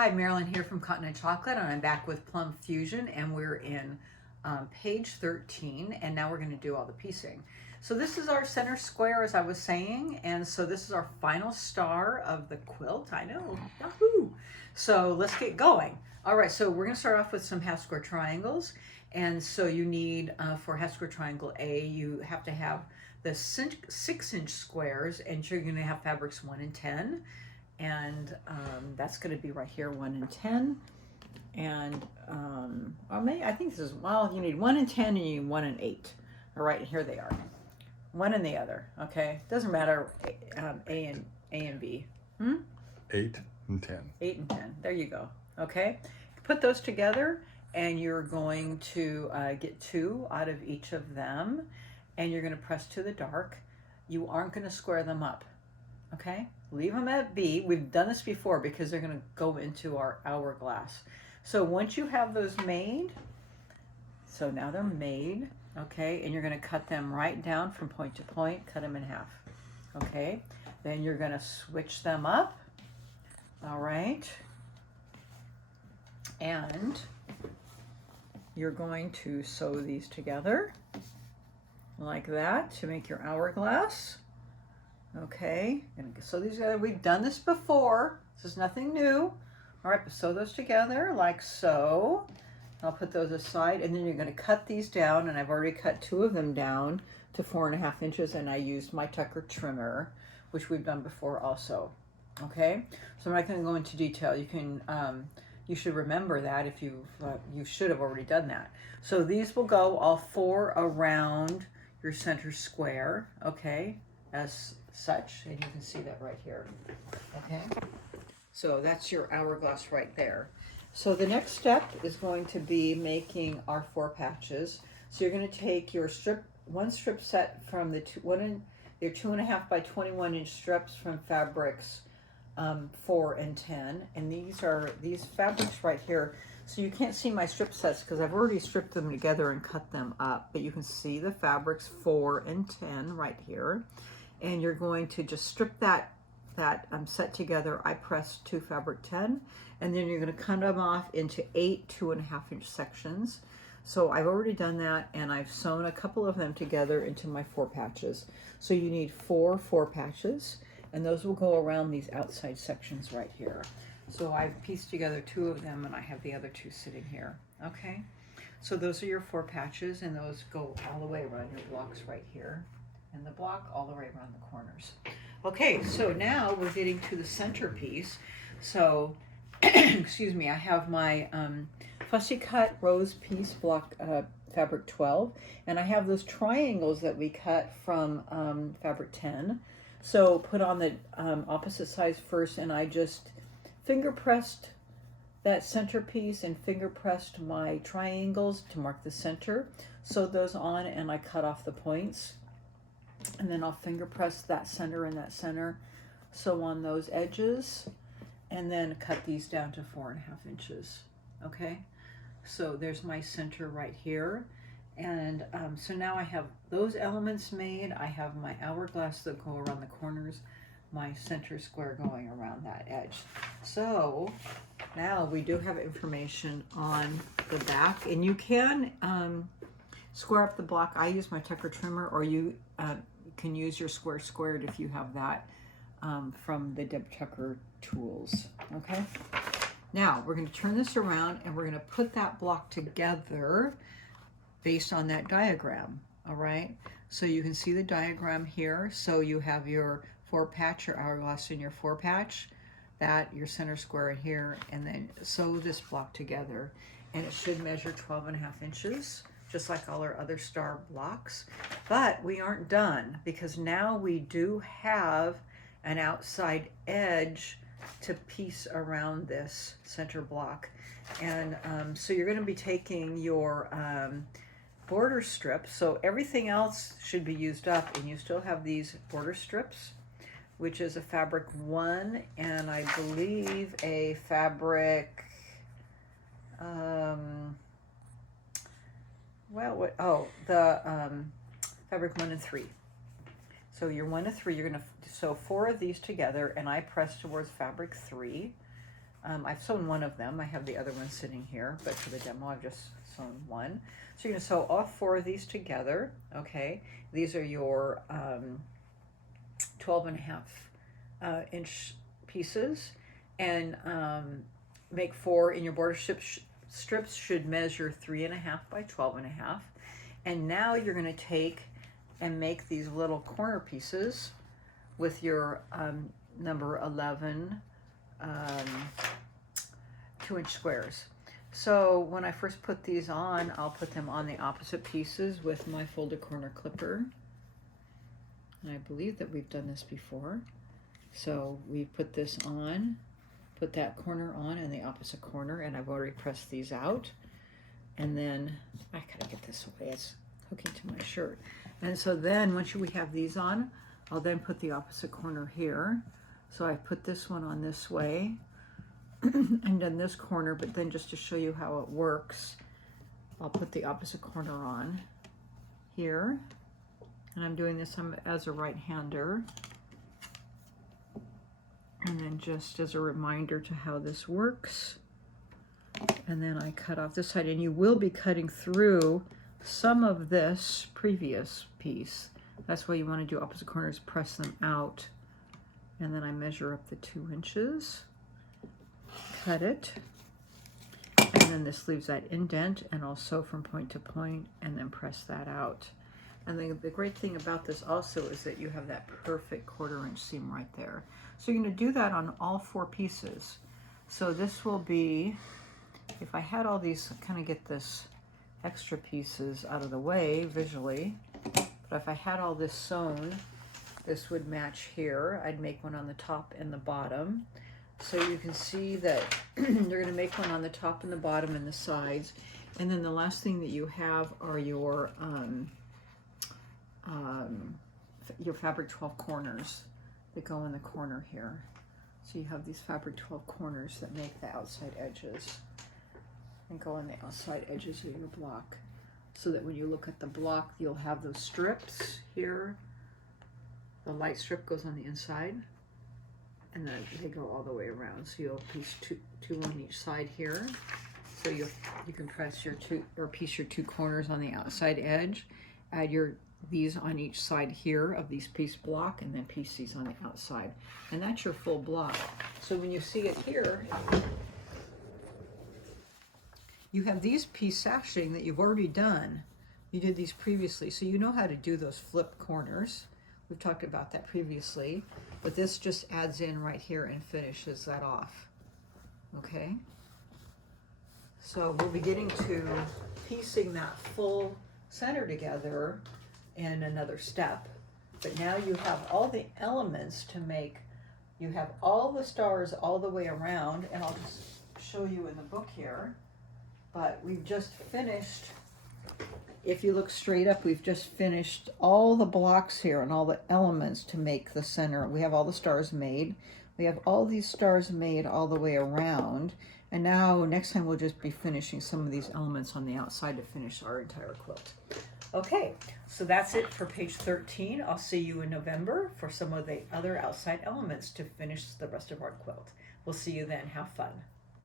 Hi, Marilyn here from Cotton and Chocolate, and I'm back with Plum Fusion, and we're in page 13, and now we're going to do all the piecing. So this is our center square, as I was saying, and so this is our final star of the quilt. I know, yahoo! So let's get going. All right, so we're going to start off with some half square triangles, and so you need, for half square triangle A, you have to have the 6-inch squares, and you're going to have fabrics 1 and 10. And that's going to be right here, 1 and 10. And I think this is, well, you need 1 and 10 and you need 1 and 8. All right, and here they are, one and the other. Okay, doesn't matter. A and B. 8 and 10. 8 and 10. There you go. Okay, put those together, and you're going to get 2 out of each of them, and you're going to press to the dark. You aren't going to square them up. Okay, leave them at B. We've done this before because they're going to go into our hourglass. So once you have those made, so now they're made, okay, and you're going to cut them right down from point to point, cut them in half. Okay, then you're going to switch them up. All right, and you're going to sew these together like that to make your hourglass. Okay, and so these are, we've done this before. This is nothing new. All right, but sew those together like so. I'll put those aside, and then you're going to cut these down, and I've already cut 2 of them down to 4.5 inches, and I used my Tucker trimmer, which we've done before also. Okay, so I'm not going to go into detail. You can, you should remember that if you should have already done that. So these will go all 4 around your center square. Okay, as such, and you can see that right here. Okay, so that's your hourglass right there. So the next step is going to be making our 4 patches. So you're going to take your one strip set from the your 2.5 by 21 inch strips from fabrics 4 and 10, and these fabrics right here. So you can't see my strip sets because I've already stripped them together and cut them up, but you can see the fabrics 4 and 10 right here. And you're going to just strip that set together. I pressed 2 fabric 10, and then you're going to cut them off into 8 2.5 inch sections. So I've already done that, and I've sewn a couple of them together into my 4 patches. So you need 4 patches, and those will go around these outside sections right here. So I've pieced together 2 of them, and I have the other 2 sitting here. Okay, so those are your 4 patches, and those go all the way around your blocks right here, and the block all the way around the corners. Okay, so now we're getting to the centerpiece. So, excuse me, I have my fussy cut rose piece block fabric 12, and I have those triangles that we cut from fabric 10. So put on the opposite sides first, and I just finger pressed that centerpiece and finger pressed my triangles to mark the center. Sewed those on, and I cut off the points. And then I'll finger press that center and that center, sew on those edges, and then cut these down to 4.5 inches. Okay, so there's my center right here. And so now I have those elements made. I have my hourglass that go around the corners, my center square going around that edge. So now we do have information on the back, and you can square up the block. I use my Tucker trimmer, or you can use your square squared if you have that from the Deb Tucker tools. Okay, now we're going to turn this around, and we're going to put that block together based on that diagram. All right, so you can see the diagram here. So you have your 4 patch, your hourglass, and your 4 patch, that your center square here, and then sew this block together, and it should measure 12.5 inches, just like all our other star blocks. But we aren't done, because now we do have an outside edge to piece around this center block. And so you're going to be taking your border strips. So everything else should be used up, and you still have these border strips, which is a fabric 1, and I believe a fabric fabric 1 and 3. So your 1 and 3, you're going to sew 4 of these together, and I press towards fabric 3. I've sewn one of them. I have the other one sitting here, but for the demo, I've just sewn one. So you're gonna sew all 4 of these together, okay? These are your 12.5 inch pieces, and make 4 in your border strips should measure 3.5 by 12.5. And now you're gonna take and make these little corner pieces with your number 11 2-inch squares. So when I first put these on, I'll put them on the opposite pieces with my folded corner clipper. And I believe that we've done this before. So we put this on, put that corner on and the opposite corner, and I've already pressed these out. And then I gotta get this away, it's hooking to my shirt. And so then once we have these on, I'll then put the opposite corner here. So I put this one on this way and then this corner, but then just to show you how it works, I'll put the opposite corner on here. And I'm doing this as a right-hander. And then just as a reminder to how this works. And then I cut off this side, and you will be cutting through some of this previous piece. That's why you want to do opposite corners, press them out. And then I measure up the 2 inches, cut it. And then this leaves that indent, and I'll sew from point to point and then press that out. And the great thing about this also is that you have that perfect 1/4 inch seam right there. So you're going to do that on all 4 pieces. So this will be, if I had all these, kind of get this extra pieces out of the way visually, but if I had all this sewn, this would match here. I'd make one on the top and the bottom. So you can see that you're going to make one on the top and the bottom and the sides. And then the last thing that you have are your fabric 12 corners that go in the corner here. So you have these fabric 12 corners that make the outside edges and go on the outside edges of your block, so that when you look at the block, you'll have those strips here. The light strip goes on the inside, and then they go all the way around. So you'll piece two on each side here. So you can press your piece your 2 corners on the outside edge, add these on each side here of these piece block, and then piece these on the outside. And that's your full block. So when you see it here, you have these piece sashing that you've already done. You did these previously, so you know how to do those flip corners. We've talked about that previously, but this just adds in right here and finishes that off. Okay? So we'll be getting to piecing that full center together in another step. But now you have all the elements to make, you have all the stars all the way around, and I'll just show you in the book here. But we've just finished, if you look straight up, we've just finished all the blocks here and all the elements to make the center. We have all the stars made. We have all these stars made all the way around. And now next time we'll just be finishing some of these elements on the outside to finish our entire quilt. Okay, so that's it for page 13. I'll see you in November for some of the other outside elements to finish the rest of our quilt. We'll see you then. Have fun.